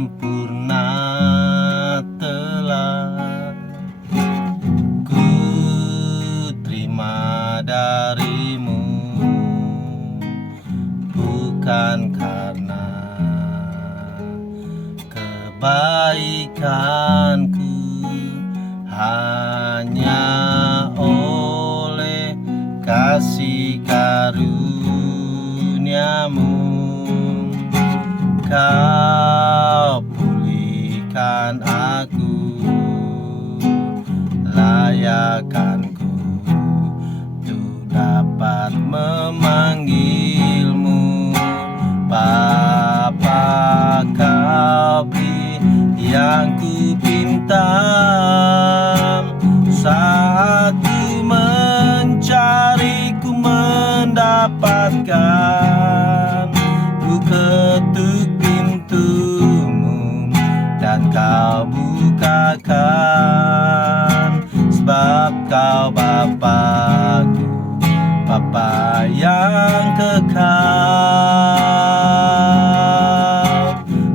sempurna telah ku terima darimu, bukan karena kebaikanku, hanya oleh kasih karuniamu kau pulihkan aku, layakkanku untuk dapat memanggilmu Bapa. Kau beri yang ku pinta saat ku mencari, ku mendapatkan. Ku ketuk pintumu dan kau bukakan, sebab kau Bapa-Ku, Bapa yang kekal.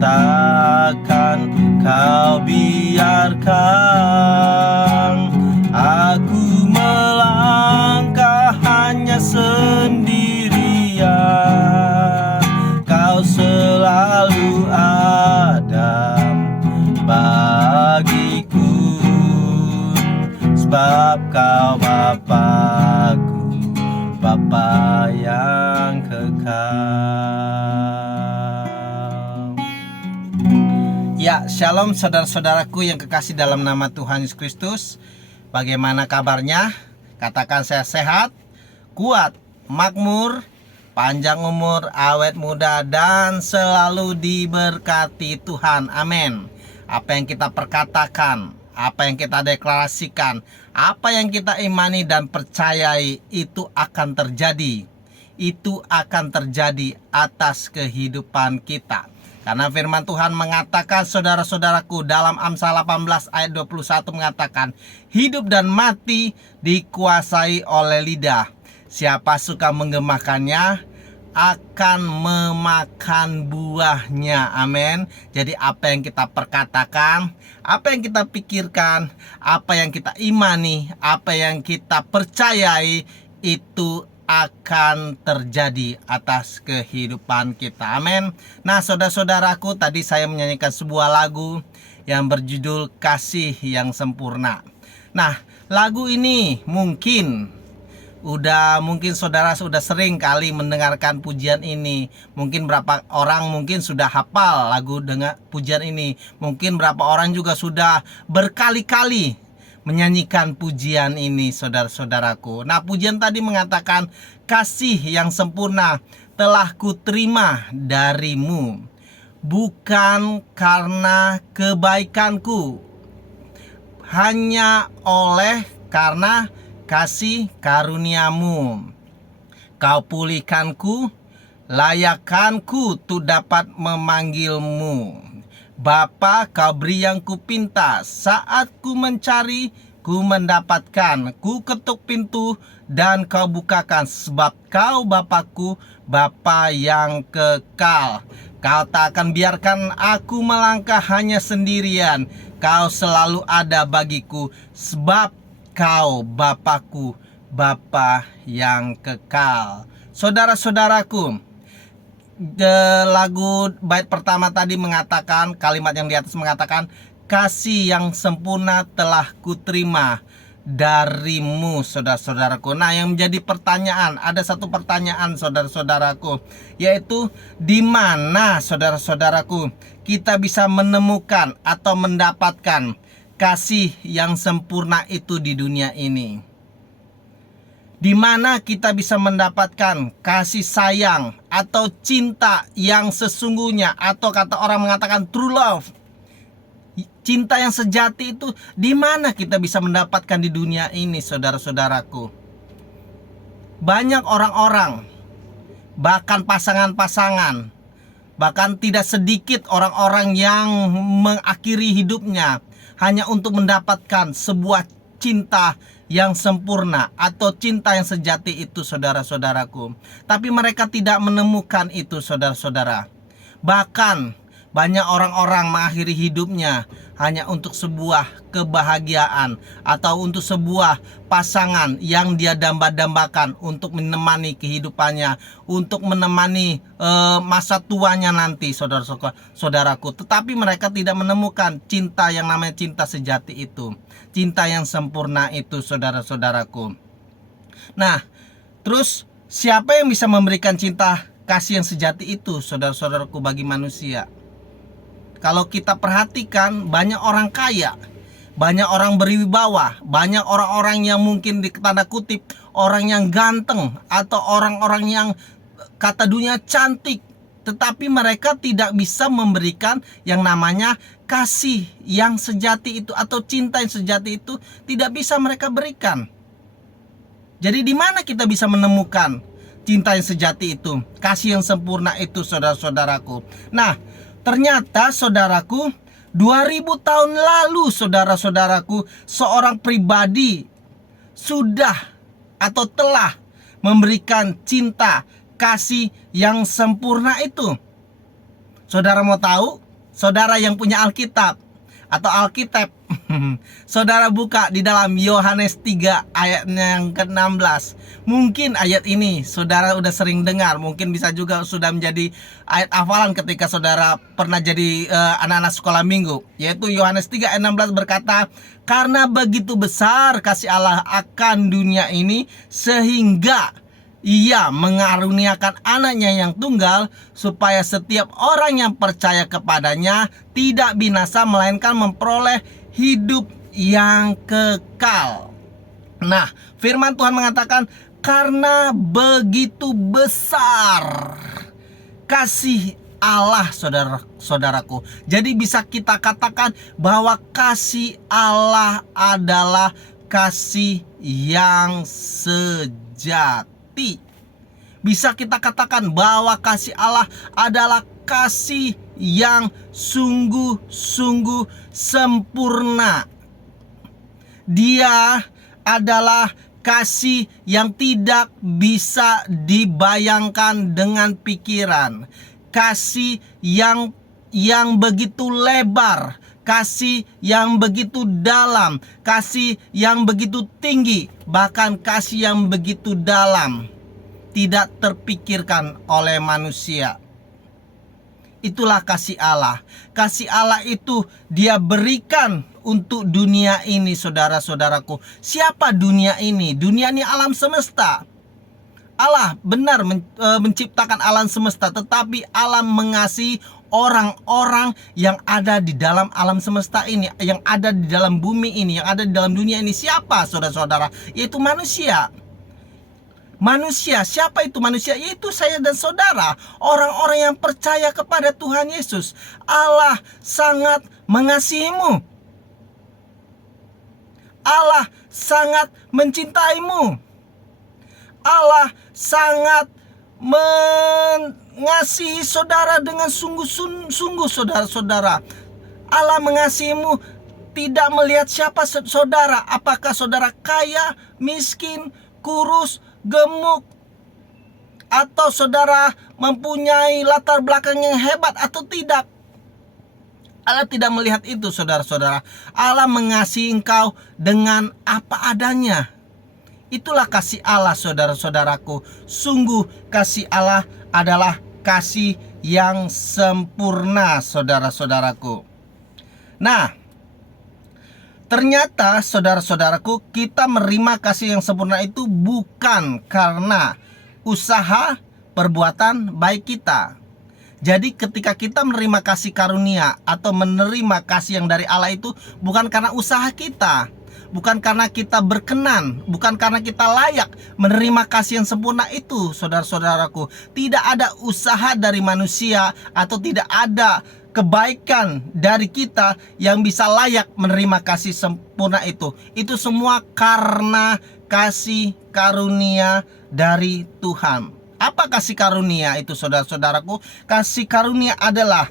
Takkan kau biarkan aku melangkah hanya sendirian. Kau selalu ada bagiku, sebab kau Bapa-Ku, Bapa yang kekal. Ya, shalom saudara-saudaraku yang kekasih dalam nama Tuhan Yesus Kristus. Bagaimana kabarnya? Katakan saya sehat, kuat, makmur, panjang umur, awet muda, dan selalu diberkati Tuhan. Amin. Apa yang kita perkatakan, apa yang kita deklarasikan, apa yang kita imani dan percayai, itu akan terjadi. Itu akan terjadi atas kehidupan kita. Karena firman Tuhan mengatakan, saudara-saudaraku, dalam Amsal 18 ayat 21 mengatakan, hidup dan mati dikuasai oleh lidah. Siapa suka menggemakannya akan memakan buahnya. Amin. Jadi apa yang kita perkatakan, apa yang kita pikirkan, apa yang kita imani, apa yang kita percayai, itu akan terjadi atas kehidupan kita. Amin. Nah, saudara-saudaraku, tadi saya menyanyikan sebuah lagu yang berjudul Kasih yang Sempurna. Nah, lagu ini mungkin saudara sudah sering kali mendengarkan pujian ini. Mungkin berapa orang mungkin sudah hafal lagu dengan pujian ini. Mungkin berapa orang juga sudah berkali-kali menyanyikan pujian ini, saudara-saudaraku. Nah, pujian tadi mengatakan, kasih yang sempurna telah kuterima darimu, bukan karena kebaikanku, hanya oleh karena kasih karuniamu. Kau pulihkanku, layakkanku tu dapat memanggilmu. Bapa, kau beri yang ku pinta, saat ku mencari, ku mendapatkan. Ku ketuk pintu dan kau bukakan, sebab kau Bapa-Ku, Bapa yang kekal. Kau tak akan biarkan aku melangkah hanya sendirian. Kau selalu ada bagiku, sebab kau Bapa-Ku, Bapa yang kekal. Saudara-saudaraku, lagu bait pertama tadi mengatakan, kalimat yang di atas mengatakan, kasih yang sempurna telah kuterima darimu, saudara-saudaraku. Nah, yang menjadi pertanyaan, ada satu pertanyaan, saudara-saudaraku, yaitu di mana, saudara-saudaraku, kita bisa menemukan atau mendapatkan kasih yang sempurna itu di dunia ini? Di mana kita bisa mendapatkan kasih sayang atau cinta yang sesungguhnya, atau kata orang mengatakan true love, cinta yang sejati itu di mana kita bisa mendapatkan di dunia ini, saudara-saudaraku? Banyak orang-orang, bahkan pasangan-pasangan, bahkan tidak sedikit orang-orang yang mengakhiri hidupnya hanya untuk mendapatkan sebuah cinta yang sempurna atau cinta yang sejati itu, saudara-saudaraku. Tapi mereka tidak menemukan itu, saudara-saudara. Bahkan Banyak orang-orang mengakhiri hidupnya hanya untuk sebuah kebahagiaan atau untuk sebuah pasangan yang dia damba-dambakan untuk menemani kehidupannya, untuk menemani masa tuanya nanti, saudaraku. Tetapi mereka tidak menemukan cinta yang namanya cinta sejati itu, cinta yang sempurna itu, saudara-saudaraku. Nah, terus siapa yang bisa memberikan cinta kasih yang sejati itu, saudara-saudaraku, bagi manusia? Kalau kita perhatikan, banyak orang kaya, banyak orang berwibawa, banyak orang-orang yang mungkin di tanda kutip orang yang ganteng atau orang-orang yang kata dunia cantik, tetapi mereka tidak bisa memberikan yang namanya kasih yang sejati itu atau cinta yang sejati itu, tidak bisa mereka berikan. Jadi di mana kita bisa menemukan cinta yang sejati itu, kasih yang sempurna itu, saudara-saudaraku? Nah, ternyata saudaraku, 2000 tahun lalu, saudara-saudaraku, seorang pribadi sudah atau telah memberikan cinta kasih yang sempurna itu. Saudara mau tahu? Saudara yang punya Alkitab atau Alkitab, saudara buka di dalam Yohanes 3 ayatnya yang ke-16. Mungkin ayat ini saudara udah sering dengar, mungkin bisa juga sudah menjadi ayat hafalan ketika saudara pernah jadi anak-anak sekolah minggu, yaitu Yohanes 3 ayat 16 berkata, "Karena begitu besar kasih Allah akan dunia ini, sehingga Ia mengaruniakan anaknya yang tunggal, supaya setiap orang yang percaya kepadanya tidak binasa, melainkan memperoleh hidup yang kekal." Nah, firman Tuhan mengatakan, karena begitu besar kasih Allah, saudara-saudaraku. Jadi bisa kita katakan bahwa kasih Allah adalah kasih yang sejati. Bisa kita katakan bahwa kasih Allah adalah kasih yang sungguh-sungguh sempurna. Dia adalah kasih yang tidak bisa dibayangkan dengan pikiran. Kasih yang begitu lebar, kasih yang begitu dalam, kasih yang begitu tinggi, bahkan kasih yang begitu dalam, tidak terpikirkan oleh manusia. Itulah kasih Allah. Kasih Allah itu Dia berikan untuk dunia ini, saudara-saudaraku. Siapa dunia ini? Dunia ini alam semesta. Allah benar menciptakan alam semesta, tetapi Allah mengasihi orang-orang yang ada di dalam alam semesta ini, yang ada di dalam bumi ini, yang ada di dalam dunia ini. Siapa, saudara-saudara? Yaitu manusia. Manusia, siapa itu manusia? Yaitu saya dan saudara, orang-orang yang percaya kepada Tuhan Yesus. Allah sangat mengasihimu. Allah sangat mencintaimu. Allah sangat mengasihi saudara dengan sungguh-sungguh, saudara-saudara. Allah mengasihimu tidak melihat siapa saudara, apakah saudara kaya, miskin, kurus, gemuk, atau saudara mempunyai latar belakang yang hebat atau tidak. Allah tidak melihat itu, saudara-saudara. Allah mengasihi engkau dengan apa adanya. Itulah kasih Allah, saudara-saudaraku. Sungguh kasih Allah adalah kasih yang sempurna, saudara-saudaraku. Nah, ternyata saudara-saudaraku, kita menerima kasih yang sempurna itu bukan karena usaha perbuatan baik kita. Jadi ketika kita menerima kasih karunia atau menerima kasih yang dari Allah itu bukan karena usaha kita, bukan karena kita berkenan, bukan karena kita layak menerima kasih yang sempurna itu, saudara-saudaraku. Tidak ada usaha dari manusia atau tidak ada kebaikan dari kita yang bisa layak menerima kasih sempurna itu. Itu semua karena kasih karunia dari Tuhan. Apa kasih karunia itu, saudara-saudaraku? Kasih karunia adalah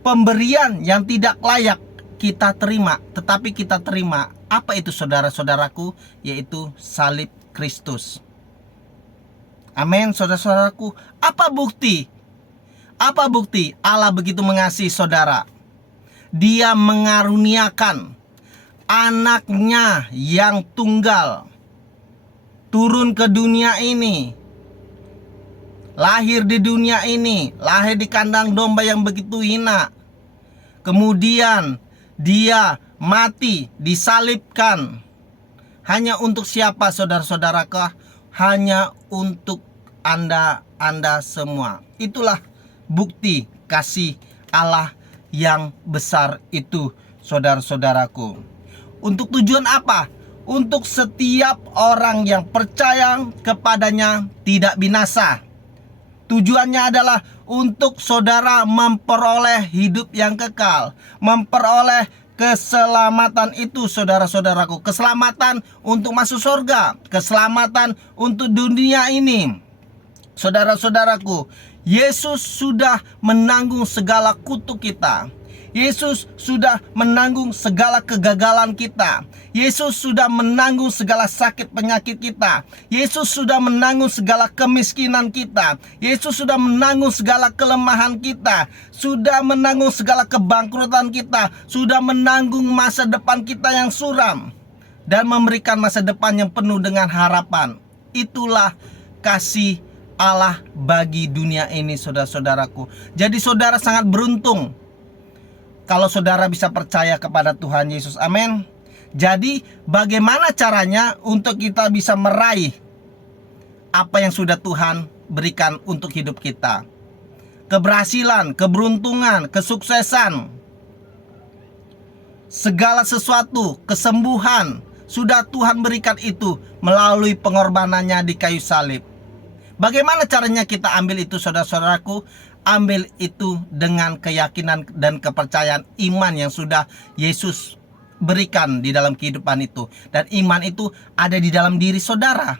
pemberian yang tidak layak kita terima, tetapi kita terima. Apa itu, saudara-saudaraku? Yaitu salib Kristus. Amin, saudara-saudaraku. Apa bukti? Apa bukti Allah begitu mengasihi saudara? Dia mengaruniakan anaknya yang tunggal turun ke dunia ini, lahir di dunia ini, lahir di kandang domba yang begitu hina. Kemudian dia mati, disalibkan. Hanya untuk siapa, saudara-saudaraku? Hanya untuk Anda semua. Itulah bukti kasih Allah yang besar itu, saudara-saudaraku. Untuk tujuan apa? Untuk setiap orang yang percaya kepadanya tidak binasa. Tujuannya adalah untuk saudara memperoleh hidup yang kekal, memperoleh keselamatan itu, saudara-saudaraku. Keselamatan untuk masuk surga, keselamatan untuk dunia ini. Saudara-saudaraku, Yesus sudah menanggung segala kutuk kita. Yesus sudah menanggung segala kegagalan kita. Yesus sudah menanggung segala sakit penyakit kita. Yesus sudah menanggung segala kemiskinan kita. Yesus sudah menanggung segala kelemahan kita. Sudah menanggung segala kebangkrutan kita. Sudah menanggung masa depan kita yang suram, dan memberikan masa depan yang penuh dengan harapan. Itulah kasih Allah bagi dunia ini, saudara-saudaraku. Jadi saudara sangat beruntung kalau saudara bisa percaya kepada Tuhan Yesus. Amin. Jadi bagaimana caranya untuk kita bisa meraih apa yang sudah Tuhan berikan untuk hidup kita? Keberhasilan, keberuntungan, kesuksesan, segala sesuatu, kesembuhan, sudah Tuhan berikan itu melalui pengorbanannya di kayu salib. Bagaimana caranya kita ambil itu, saudara-saudaraku? Ambil itu dengan keyakinan dan kepercayaan iman yang sudah Yesus berikan di dalam kehidupan itu. Dan iman itu ada di dalam diri saudara.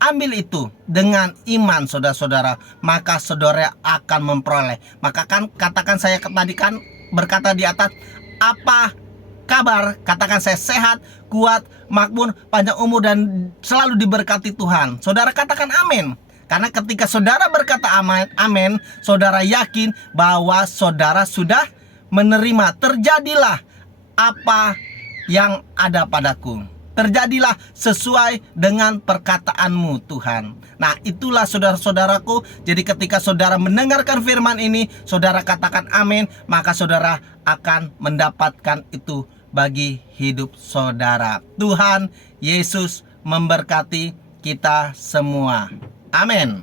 Ambil itu dengan iman, saudara-saudara, maka saudara akan memperoleh. Maka katakan saya tadi kan berkata di atas, apa kabar? Katakan saya sehat, kuat, makmur, panjang umur, dan selalu diberkati Tuhan. Saudara katakan amin. Karena ketika saudara berkata amin, saudara yakin bahwa saudara sudah menerima. Terjadilah apa yang ada padaku. Terjadilah sesuai dengan perkataanmu, Tuhan. Nah, itulah saudara-saudaraku. Jadi ketika saudara mendengarkan firman ini, saudara katakan amin, maka saudara akan mendapatkan itu bagi hidup saudara. Tuhan Yesus memberkati kita semua. Amin.